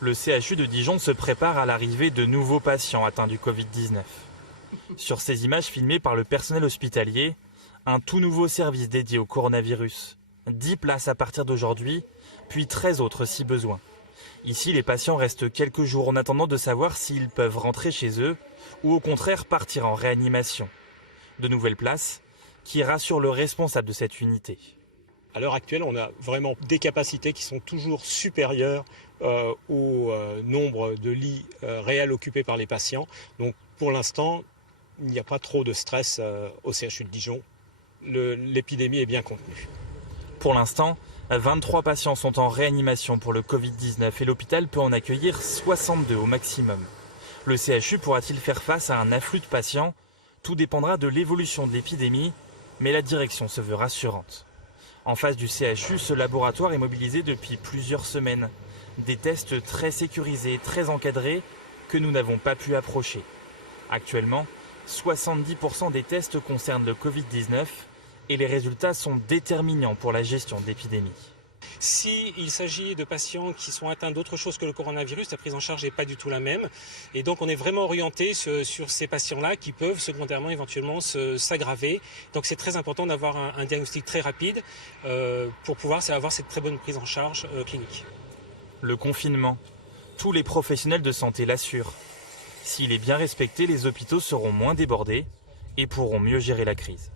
Le CHU de Dijon se prépare à l'arrivée de nouveaux patients atteints du Covid-19. Sur ces images filmées par le personnel hospitalier, un tout nouveau service dédié au coronavirus. 10 places à partir d'aujourd'hui, puis 13 autres si besoin. Ici, les patients restent quelques jours en attendant de savoir s'ils peuvent rentrer chez eux ou au contraire partir en réanimation. De nouvelles places qui rassurent le responsable de cette unité. À l'heure actuelle, on a vraiment des capacités qui sont toujours supérieures au nombre de lits réels occupés par les patients. Donc pour l'instant, il n'y a pas trop de stress au CHU de Dijon. L'épidémie est bien contenue. Pour l'instant, 23 patients sont en réanimation pour le Covid-19 et l'hôpital peut en accueillir 62 au maximum. Le CHU pourra-t-il faire face à un afflux de patients? Tout dépendra de l'évolution de l'épidémie, mais la direction se veut rassurante. En face du CHU, ce laboratoire est mobilisé depuis plusieurs semaines. Des tests très sécurisés, très encadrés, que nous n'avons pas pu approcher. Actuellement, 70% des tests concernent le Covid-19 et les résultats sont déterminants pour la gestion de l'épidémie. S'il s'agit de patients qui sont atteints d'autre chose que le coronavirus, la prise en charge n'est pas du tout la même. Et donc on est vraiment orienté sur ces patients-là qui peuvent secondairement éventuellement s'aggraver. Donc c'est très important d'avoir un diagnostic très rapide pour pouvoir avoir cette très bonne prise en charge clinique. Le confinement, tous les professionnels de santé l'assurent. S'il est bien respecté, les hôpitaux seront moins débordés et pourront mieux gérer la crise.